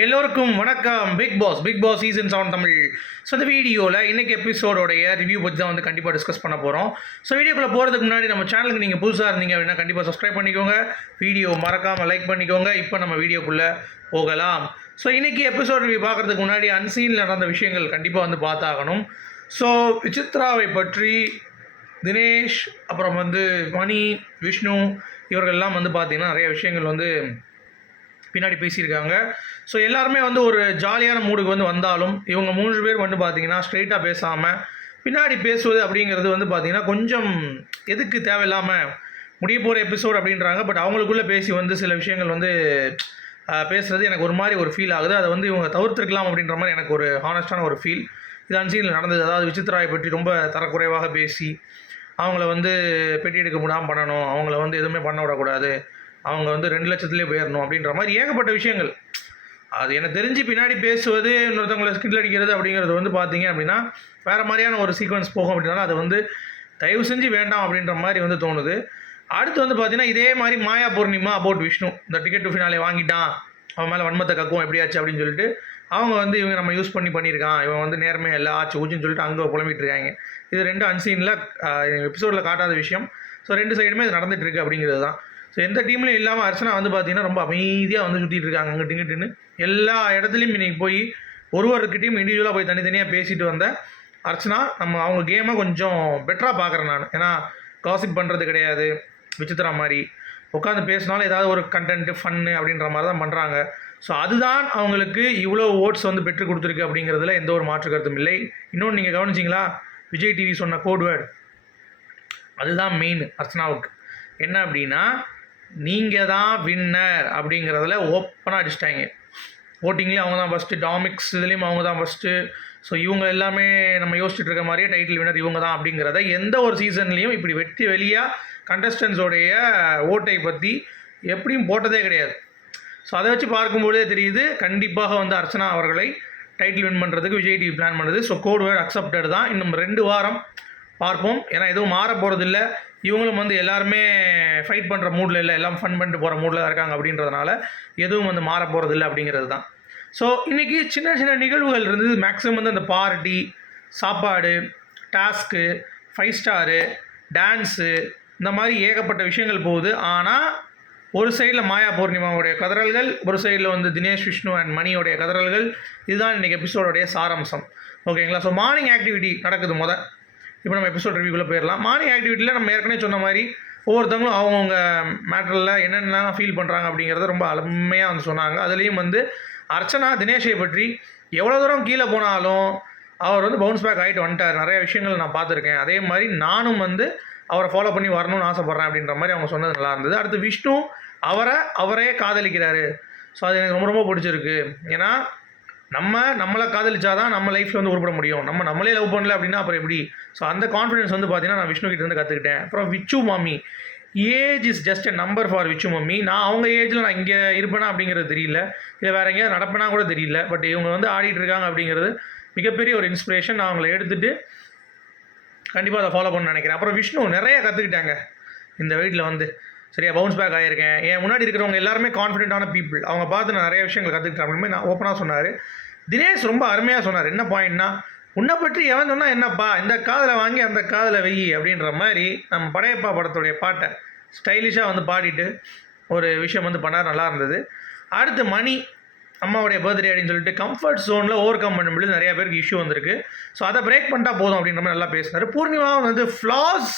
எல்லோருக்கும் வணக்கம். Big boss big boss season seven Tamil. So இந்த வீடியோவில் இன்றைக்கி எபிசோடோடைய ரிவ்யூ பற்றி தான் வந்து கண்டிப்பாக டிஸ்கஸ் பண்ண போகிறோம் ஸோ வீடியோக்குள்ளே போகிறதுக்கு முன்னாடி நம்ம சேனலுக்கு நீங்கள் புதுசாக இருந்தீங்க அப்படின்னா கண்டிப்பாக சப்ஸ்கிரைப் பண்ணிக்கோங்க. வீடியோ மறக்காமல் லைக் பண்ணிக்கோங்க. இப்போ நம்ம வீடியோக்குள்ளே போகலாம். ஸோ இன்றைக்கி எபிசோட் ரிவ்யூ பார்க்குறதுக்கு முன்னாடி அன்சீனில் நடந்த விஷயங்கள் கண்டிப்பாக வந்து பார்த்தாகணும். ஸோ விசித்ராவை பற்றி தினேஷ் அப்புறம் வந்து மணி விஷ்ணு இவர்கள்லாம் வந்து பார்த்திங்கன்னா நிறைய விஷயங்கள் வந்து பின்னாடி பேசியிருக்காங்க. ஸோ எல்லாருமே வந்து ஒரு ஜாலியான மூடுக்கு வந்து வந்தாலும் இவங்க மூன்று பேர் வந்து பார்த்தீங்கன்னா ஸ்ட்ரைட்டாக பேசாமல் பின்னாடி பேசுவது அப்படிங்கிறது வந்து பார்த்தீங்கன்னா கொஞ்சம் எதுக்கு தேவையில்லாமல் முடிய போகிற எபிசோட் அப்படின்றாங்க. பட் அவங்களுக்குள்ளே பேசி வந்து சில விஷயங்கள் வந்து பேசுகிறது எனக்கு ஒரு மாதிரி ஒரு ஃபீல் ஆகுது. அதை வந்து இவங்க தவிர்த்துருக்கலாம் அப்படின்ற மாதிரி எனக்கு ஒரு ஹானஸ்டான ஒரு ஃபீல் இது அன்சீனில் நடந்தது. அதாவது விசித்ராயை பற்றி ரொம்ப தரக்குறைவாக பேசி அவங்கள வந்து பெட்டி எடுக்க முடியாமல் பண்ணணும். அவங்கள வந்து எதுவுமே பண்ண விடக்கூடாது. அவங்க வந்து ரெண்டு லட்சத்துலேயே போயிடணும் அப்படின்ற மாதிரி ஏகப்பட்ட விஷயங்கள். அது எனக்கு தெரிஞ்சு பின்னாடி பேசுவது இன்னொருத்தவங்களை ஸ்கில் அடிக்கிறது அப்படிங்கிறது வந்து பார்த்தீங்க அப்படின்னா வேறு மாதிரியான ஒரு சீக்வன்ஸ் போகும் அப்படின்னாலும் அது வந்து தயவு செஞ்சு வேண்டாம் அப்படின்ற மாதிரி வந்து தோணுது. அடுத்து வந்து பார்த்தீங்கன்னா இதே மாதிரி மாயா பூர்ணிமா அபவுட் விஷ்ணு. இந்த டிக்கெட் டு ஃபினாலே வாங்கிட்டான். அவன் மேலே வன்மத்தை கக்குவோம் எப்படியாச்சு அப்படின்னு சொல்லிட்டு அவங்க வந்து இவங்க நம்ம யூஸ் பண்ணி பண்ணியிருக்கான். இவன் வந்து நேர்மையாக இல்லை ஆச்சு ஊச்சின்னு சொல்லிட்டு அங்கே புலம்பிட்டு இருக்காங்க. இது ரெண்டு அன்சீனில் எபிசோடில் காட்டாத விஷயம். ஸோ ரெண்டு சைடுமே இது நடந்துகிட்ருக்கு அப்படிங்கிறது தான். ஸோ எந்த டீம்லையும் இல்லாமல் அர்ச்சனா வந்து பார்த்தீங்கன்னா ரொம்ப அமைதியாக வந்து சுற்றிட்டு இருக்காங்க. அங்கிட்டு இங்கிட்டுன்னு எல்லா இடத்துலையும் இன்றைக்கி போய் ஒரு ஒருக்கிட்டையும் இண்டிவிஜுவலாக போய் தனித்தனியாக பேசிட்டு வந்த அர்ச்சனா நம்ம அவங்க கேமை கொஞ்சம் பெட்டராக பார்க்குறேன் நான். ஏன்னா காசிப் பண்ணுறது கிடையாது விசித்திரா மாதிரி. உட்காந்து பேசினாலும் ஏதாவது ஒரு கண்டென்ட்டு ஃபன்னு அப்படின்ற மாதிரி தான் பண்ணுறாங்க ஸோ அதுதான் அவங்களுக்கு இவ்வளோ ஓட்ஸ் வந்து பெற்று கொடுத்துருக்கு அப்படிங்கிறதுல எந்த ஒரு மாற்று கருத்தும் இல்லை. இன்னொன்று நீங்கள் கவனிச்சிங்களா? விஜய் டிவி சொன்ன கோட்வேர்டு அதுதான் மெயின் அர்ச்சனாவுக்கு. என்ன அப்படின்னா நீங்கள் தான் வின்னர் அப்படிங்கிறதுல ஓப்பனாக அடிச்சிட்டாங்க. ஓட்டிங்லேயும் அவங்க தான் ஃபஸ்ட்டு டாமிக்ஸ் இதுலேயும் அவங்க தான் ஃபஸ்ட்டு ஸோ இவங்க எல்லாமே நம்ம யோசிச்சுட்டு இருக்க மாதிரியே டைட்டில் வினர் இவங்க தான் அப்படிங்கிறத எந்த ஒரு சீசன்லேயும் இப்படி வெட்டி வெளியாக கண்டஸ்டன்ஸோடைய ஓட்டை பற்றி எப்படியும் போட்டதே கிடையாது. ஸோ அதை வச்சு பார்க்கும்போதே தெரியுது கண்டிப்பாக வந்து அர்ச்சனா அவர்களை டைட்டில் வின் பண்ணுறதுக்கு விஜய் டிவி பிளான் பண்ணுறது ஸோ கோட் வேர் அக்செப்டட் தான். இன்னும் ரெண்டு வாரம் பார்ப்போம். ஏன்னா எதுவும் மாற போகிறதில்ல இவங்களும் வந்து எல்லாருமே ஃபைட் பண்ணுற மூடில் இல்லை எல்லாம் ஃபன் பண்ணிட்டு போகிற மூடில் தான் இருக்காங்க அப்படின்றதுனால எதுவும் வந்து மாற போகிறதில்ல அப்படிங்கிறது தான். ஸோ இன்றைக்கி சின்ன சின்ன நிகழ்வுகள் இருந்தது. மேக்ஸிமம் வந்து அந்த பார்ட்டி சாப்பாடு டாஸ்க்கு ஃபைவ் ஸ்டாரு டான்ஸு இந்த மாதிரி ஏகப்பட்ட விஷயங்கள் போகுது. ஆனால் ஒரு சைடில் மாயா பூர்ணிமாவுடைய கதறல்கள் ஒரு சைடில் வந்து தினேஷ் விஷ்ணு அண்ட் மணியோடைய கதறல்கள். இதுதான் இன்றைக்கி எபிசோடோடைய சாராம்சம். ஓகேங்களா ஸோ மார்னிங் ஆக்டிவிட்டி நடக்குது முதல் இப்போ நம்ம எபிசோட் ரிவ்யூக்குள்ளே போயிடலாம். மார்னிங் ஆக்டிவிட்டியில் நம்ம ஏற்கனவே சொன்ன மாதிரி ஒவ்வொருத்தவங்களும் அவங்கவுங்க மேட்டரில் என்னென்னலாம் ஃபீல் பண்ணுறாங்க அப்படிங்கிறத ரொம்ப அருமையாக வந்து சொன்னாங்க. அதுலேயும் வந்து அர்ச்சனா தினேஷை பற்றி எவ்வளோ தூரம் கீழே போனாலும் அவர் வந்து பவுன்ஸ் பேக் ஆகிட்டு வந்துட்டார். நிறைய விஷயங்கள் நான் பார்த்துருக்கேன். அதே மாதிரி நானும் வந்து அவரை ஃபாலோ பண்ணி வரணும்னு ஆசைப்பட்றேன் அப்படின்ற மாதிரி அவங்க சொன்னது நல்லா இருந்தது. அடுத்து விஷ்ணு அவரை அவரே காதலிக்கிறாரு. ஸோ அது எனக்கு ரொம்ப ரொம்ப பிடிச்சிருக்கு. ஏன்னா நம்ம நம்மளை காதலிச்சாதான் நம்ம லைஃப்பில் வந்து உருப்பட முடியும். நம்ம நம்மளே லவ் பண்ணல அப்படின்னா அப்புறம் எப்படி? ஸோ அந்த கான்ஃபிடன்ஸ் வந்து பார்த்தீங்கன்னா நான் விஷ்ணு கிட்ட இருந்து கற்றுக்கிட்டேன் அப்புறம் விச்சு மாமி. Age is just a number for Vichu mummy நான் அவங்க ஏஜில் நான் இங்கே இருப்பேனா அப்படிங்கிறது தெரியல. இல்லை வேறு எங்கேயாவது நடப்பேனா கூட தெரியல. பட் இவங்க வந்து ஆடிட்டு இருக்காங்க அப்படிங்கிறது மிகப்பெரிய ஒரு இன்ஸ்பிரேஷன் நான் அவங்கள எடுத்துகிட்டு கண்டிப்பாக அதை ஃபாலோ பண்ண நினைக்கிறேன். அப்புறம் விஷ்ணு நிறைய கற்றுக்கிட்டாங்க இந்த வீட்டில் வந்து. சரியா பவுன்ஸ் பேக் ஆகியிருக்கேன் என் முன்னாடி இருக்கிறவங்க எல்லாருமே கான்ஃபிடென்ட்டான பீப்புள் அவங்க பார்த்து நான் நிறைய விஷயங்கள் கற்றுக்கிட்டேன் அப்படின்னு நான் ஓப்பனாக சொன்னார். தினேஷ் ரொம்ப அருமையாக சொன்னார். என்ன பாயிண்ட்னா உன்னை பற்றி எவன் சொன்னால் என்னப்பா? இந்த காதில் வாங்கி அந்த காதில் வெயி அப்படின்ற மாதிரி நம்ம படையப்பா படத்துடைய பாட்டை ஸ்டைலிஷாக வந்து பாடிட்டு ஒரு விஷயம் வந்து பண்ணார். நல்லா இருந்தது. அடுத்து மணி அம்மாவுடைய பர்த்டே அப்படின்னு சொல்லிட்டு கம்ஃபர்ட் ஸோனில் ஓவர் கம் பண்ணும்போது நிறைய பேருக்கு இஷ்யூ வந்திருக்கு. ஸோ அதை பிரேக் பண்ணிட்டா போதும் அப்படின்ற மாதிரி நல்லா பேசினார். பூர்ணிமா வந்து ஃப்ளாஸ்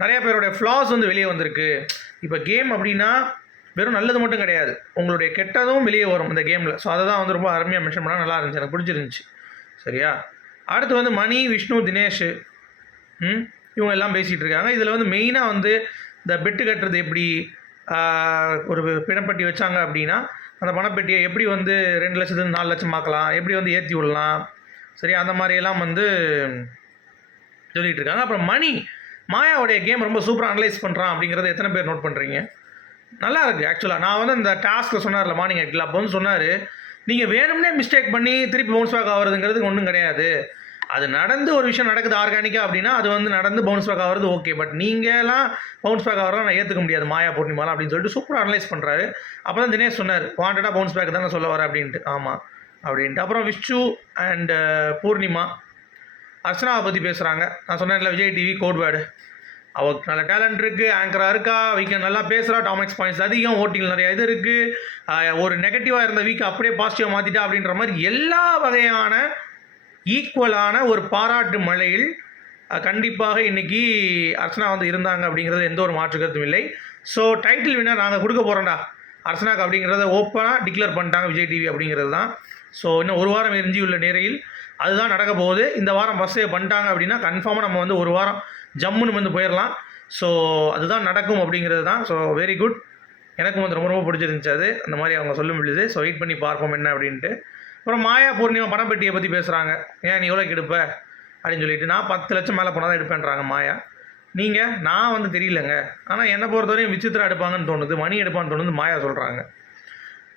நிறைய பேருடைய ஃப்ளாஸ் வந்து வெளியே வந்திருக்கு. இப்போ கேம் அப்படின்னா வெறும் நல்லது மட்டும் கிடையாது. உங்களுடைய கெட்டதும் வெளியே வரும் இந்த கேமில் ஸோ அதை தான் வந்து ரொம்ப அருமையாக மென்ஷன் பண்ணால் நல்லா இருந்துச்சு. எனக்கு பிடிச்சிருந்துச்சு. சரியா? அடுத்து வந்து மணி விஷ்ணு தினேஷ். ம்? இவங்க எல்லாம் பேசிகிட்டு இருக்காங்க. இதில் வந்து மெயினாக வந்து இந்த பெட்டு கட்டுறது எப்படி ஒரு பிணப்பட்டி வச்சாங்க அப்படின்னா அந்த பணப்பெட்டியை எப்படி வந்து ரெண்டு லட்சத்துலேருந்து நாலு லட்சம் ஆக்கலாம் எப்படி வந்து ஏற்றி விடலாம். சரி அந்த மாதிரியெல்லாம் வந்து சொல்லிகிட்டு இருக்காங்க. அப்புறம் மணி. மாயாவுடைய கேம் ரொம்ப சூப்பராக அனலைஸ் பண்ணுறான் அப்படிங்கிறத எத்தனை பேர் நோட் பண்ணுறீங்க நல்லா இருக்குது ஆக்சுவலாக நான் வந்து இந்த டாஸ்க்கில் சொன்னார்ல மார்னிங் ஆக்டில் அப்போ வந்து சொன்னார் நீங்கள் வேணும்னே மிஸ்டேக் பண்ணி திருப்பி பவுன்ஸ் பேக் ஆகிறதுங்கிறதுக்கு ஒன்றும் கிடையாது. அது நடந்து ஒரு விஷயம் நடக்குது ஆர்கானிக்காக அப்படின்னா அது வந்து நடந்து பவுன்ஸ் பேக் ஆகிறது ஓகே பட் நீங்களாம் பவுன்ஸ் பேக் ஆகிறதா நான் ஏற்றுக்க முடியாது மாயா பூர்ணிமாலாம் அப்படின்னு சொல்லிட்டு சூப்பராக அனலைஸ் பண்ணுறாரு அப்போ தான் தினேஷ் சொன்னார் வாண்டடாக பவுன்ஸ் பேக் தான் சொல்ல வரேன் அப்படின்ட்டு. ஆமாம் அப்படின்ட்டு. அப்புறம் விஷ்ணு அண்டு பூர்ணிமா. அர்ச்சனாவை பற்றி பேசுகிறாங்க நான் சொன்னேன்ல விஜய் டிவி கோட் வேர்டு அவருக்கு நல்ல டேலண்ட் இருக்குது ஆங்கராக இருக்கா வீக்க நல்லா பேசுகிறா டாமிக்ஸ் பாயிண்ட்ஸ் அதிகம் ஓட்டிங் நிறைய இது இருக்குது ஒரு நெகட்டிவாக இருந்த வீக் அப்படியே பாசிட்டிவாக மாற்றிட்டா அப்படின்ற மாதிரி எல்லா வகையான ஈக்குவலான ஒரு பாராட்டு மழையில் கண்டிப்பாக இன்றைக்கி அர்ச்சனா வந்து இருந்தாங்க அப்படிங்கிறது எந்த ஒரு மாற்று கருத்தும் இல்லை. ஸோ டைட்டில் வினர் நாங்கள் கொடுக்க போகிறோம்டா அர்ச்சனாக்கு அப்படிங்கிறத ஓப்பனாக டிக்ளேர் பண்ணிட்டாங்க விஜய் டிவி அப்படிங்கிறது தான். ஸோ இன்னும் ஒரு வாரம் எரிஞ்சி உள்ள நேரையில் அதுதான் நடக்க போகுது. இந்த வாரம் ஃபஸ்ட்டே பண்ணிட்டாங்க அப்படின்னா கன்ஃபார்மாக நம்ம வந்து ஒரு வாரம் ஜம்முன்னு வந்து போயிடலாம் ஸோ அதுதான் நடக்கும் அப்படிங்கிறது தான். ஸோ வெரி குட் எனக்கும் வந்து ரொம்ப ரொம்ப பிடிச்சிருந்துச்சு அது. அந்த மாதிரி அவங்க சொல்ல முடியுது. ஸோ வெயிட் பண்ணி பார்ப்போம் என்ன அப்படின்ட்டு. அப்புறம் மாயா பூர்ணிமா படம் பெட்டியை பற்றி பேசுகிறாங்க ஏன் நீ எவ்வளோக்கு எடுப்ப அப்படின்னு சொல்லிட்டு நான் பத்து லட்சம் மேலே போனால் தான் எடுப்பேன்றாங்க மாயா. நீங்கள் நான் வந்து தெரியலங்க. ஆனால் என்னை பொறுத்தவரையும் விசித்திரா எடுப்பாங்கன்னு தோணுது மணி எடுப்பான்னு தோணுது மாயா சொல்கிறாங்க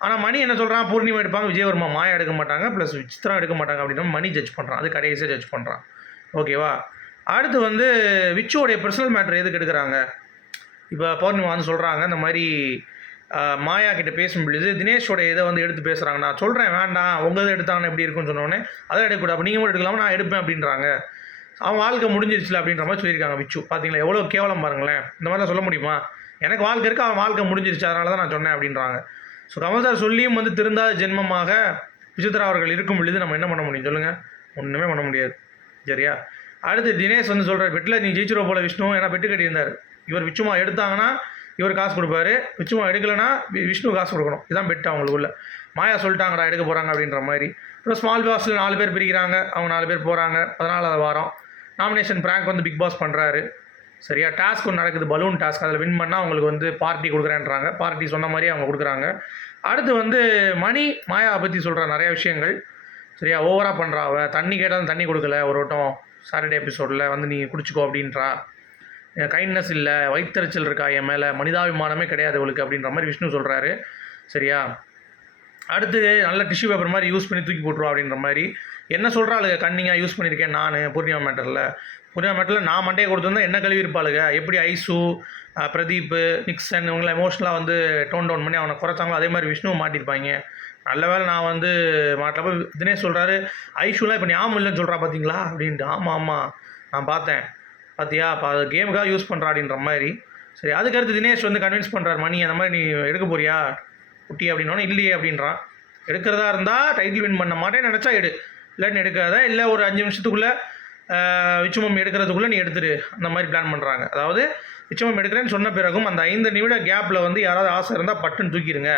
ஆனால் மணி என்ன சொல்கிறான் பூர்ணிமா எடுப்பாங்க விஜயவர்மா மாயா எடுக்க மாட்டாங்க ப்ளஸ் சித்திரம் எடுக்க மாட்டாங்க அப்படின்னா மணி ஜட்ஜ் பண்ணுறான் அது கடைசியாக ஜட்ஜ் பண்ணுறான் ஓகேவா அடுத்து வந்து விச்சுவோடைய பர்சனல் மேட்ரு எதுக்கு எடுக்கிறாங்க? இப்போ பௌர்ணிமா வந்து சொல்கிறாங்க இந்த மாதிரி மாயா கிட்ட பேசும் பொழுது தினேஷோட இதை வந்து எடுத்து பேசுகிறாங்க நான் சொல்கிறேன் வேண்டாம் உங்கள் இதை எடுத்தாங்கன்னா எப்படி இருக்குன்னு சொன்னோடனே அதை எடுக்கக்கூடாது அப்போ நீங்கள் மட்டும் எடுக்கலாமா நான் எடுப்பேன் அப்படின்றாங்க. அவன் வாழ்க்கை முடிஞ்சிருச்சுல அப்படின்ற மாதிரி சொல்லியிருக்காங்க விச்சு. பார்த்தீங்களா எவ்வளோ கேவலம் பாருங்களேன். இந்த மாதிரிலாம் சொல்ல முடியுமா? எனக்கு வாழ்க்கை இருக்குது அவன் வாழ்க்கை முடிஞ்சிருச்சு அதனால தான் நான் சொன்னேன் அப்படின்றாங்க. ஸோ கமல் சார் சொல்லியும் வந்து திருந்தாத ஜென்மமாக விசித்ரா அவர்கள் இருக்கும் பொழுது நம்ம என்ன பண்ண முடியும்? சொல்லுங்கள் ஒன்றுமே பண்ண முடியாது. சரியா? அடுத்து தினேஷ் வந்து சொல்கிறார் பெட்டில் நீ ஜெயிச்சிருவ போல விஷ்ணு. ஏன்னா பெட்டு கட்டியிருந்தார் இவர் விச்சுமா எடுத்தாங்கன்னா இவர் காசு கொடுப்பாரு. விச்சுமா எடுக்கலைன்னா வி- விஷ்ணு காசு கொடுக்கணும். இதுதான் பெட்டு அவங்களுக்குள்ள. மாயா சொல்லிட்டாங்கடா எடுக்க போகிறாங்க அப்படின்ற மாதிரி. அப்புறம் ஸ்மால் பாஸில் நாலு பேர் பிரிக்கிறாங்க. அவங்க நாலு பேர் போகிறாங்க பதினாலாவது வாரம். நாமினேஷன் ப்ராங்க் வந்து பிக் பாஸ் பண்ணுறாரு சரியா? டாஸ்க் ஒன்று நடக்குது பலூன் டாஸ்க். அதில் வின் பண்ணால் அவங்களுக்கு வந்து பார்ட்டி கொடுக்குறேன்றாங்க. பார்ட்டி சொன்ன மாதிரி அவங்க கொடுக்குறாங்க. அடுத்து வந்து மணி மாயாவை பற்றி சொல்கிற நிறைய விஷயங்கள். சரியா? ஓவராக பண்ணுறா அவள் தண்ணி கேட்டாலும் தண்ணி கொடுக்கல ஒரு வட்டம் சாட்டர்டே எபிசோடில் வந்து நீ குடிச்சிக்கோ அப்படின்றா. கைண்ட்னஸ் இல்லை வயிற்றுச்சல் இருக்கா என் மேலே? மனிதாபிமானமே கிடையாது அவளுக்கு அப்படின்ற மாதிரி விஷ்ணு சொல்கிறாரு சரியா? அடுத்து நல்ல டிஷ்யூ பேப்பர் மாதிரி யூஸ் பண்ணி தூக்கி போட்டுருவா அப்படின்ற மாதிரி. என்ன சொல்கிறாளுங்க கன்னிங்காக யூஸ் பண்ணியிருக்கேன் நான் பூர்ணிமா மேட்டரில் பூர்ணிமா மட்டும் நான் மண்டையை கொடுத்துருந்தா என்ன கழுவி இருப்பாளுங்க எப்படி ஐசு பிரதீப் நிக்சன் இவங்களை எமோஷனலாக வந்து டோன் டவுன் பண்ணி அவனை குறைச்சாங்களோ அதே மாதிரி விஷ்ணுவை மாட்டியிருப்பாங்க நல்ல வேளை நான் வந்து மாட்டப்போ தினேஷ் சொல்கிறாரு ஐஷுலாம் இப்போ ஞாபகம் இல்லைன்னு சொல்கிறா பார்த்தீங்களா அப்படின்ட்டு. ஆமாம் ஆமாம் நான் பார்த்தேன். பார்த்தியா அப்போ அது கேமுக்காக யூஸ் பண்ணுறா அப்படின்ற மாதிரி. சரி அதுக்கடுத்து தினேஷ் வந்து கன்வின்ஸ் பண்ணுறாரு மணி அந்த மாதிரி நீ எடுக்க போறியா? குட்டி அப்படின்னோடனே இல்லையே அப்படின்றான். எடுக்கிறதா இருந்தால் டைட்டில் வின் பண்ண மாட்டேன் நினச்சா எடு. இல்லைன்னு எடுக்காத. இல்லை ஒரு அஞ்சு நிமிஷத்துக்குள்ளே விச்சுமம் எடுக்கிறதுக்குள்ளே நீ எடுத்துரு. அந்த மாதிரி பிளான் பண்ணுறாங்க அதாவது விச்சுமம் எடுக்கிறேன்னு சொன்ன பிறகும் அந்த ஐந்து நிமிட கேப்பில் வந்து யாராவது ஆசை இருந்தால் பட்டுன்னு தூக்கிடுங்க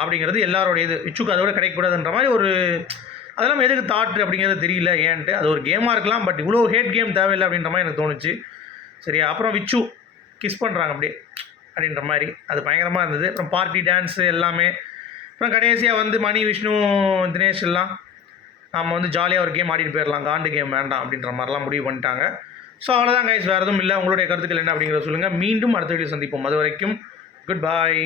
அப்படிங்கிறது எல்லாரோடைய இது விச்சுக்கு அதோட கிடைக்கக்கூடாதுன்ற மாதிரி ஒரு அதெல்லாம் எதுக்கு தாட் அப்படிங்கிறது தெரியல ஏன்ட்டு. அது ஒரு கேமாக இருக்கலாம் பட் இவ்வளோ ஹேட் கேம் தேவையில்லை அப்படின்ற மாதிரி எனக்கு தோணுச்சு. சரியா? அப்புறம் விச்சு கிஸ் பண்ணுறாங்க அப்படியே அப்படின்ற மாதிரி. அது பயங்கரமாக இருந்தது. அப்புறம் பார்ட்டி டான்ஸு எல்லாமே. அப்புறம் கடைசியாக வந்து மணி விஷ்ணு தினேஷ் எல்லாம் நம்ம வந்து ஜாலியாக ஒரு கேம் ஆடிட்டு போயிடலாம் காண்டு கேம் வேண்டாம் அப்படின்ற மாதிரிலாம் முடிவு பண்ணிட்டாங்க. ஸோ அவ்வளோதான் கைஸ் வேறு எதுவும் இல்லை. உங்களுடைய கருத்துக்கள் என்ன அப்படிங்கிறத சொல்லுங்கள் மீண்டும் அடுத்த வீடியோ சந்திப்போம். அது வரைக்கும் குட் பாய்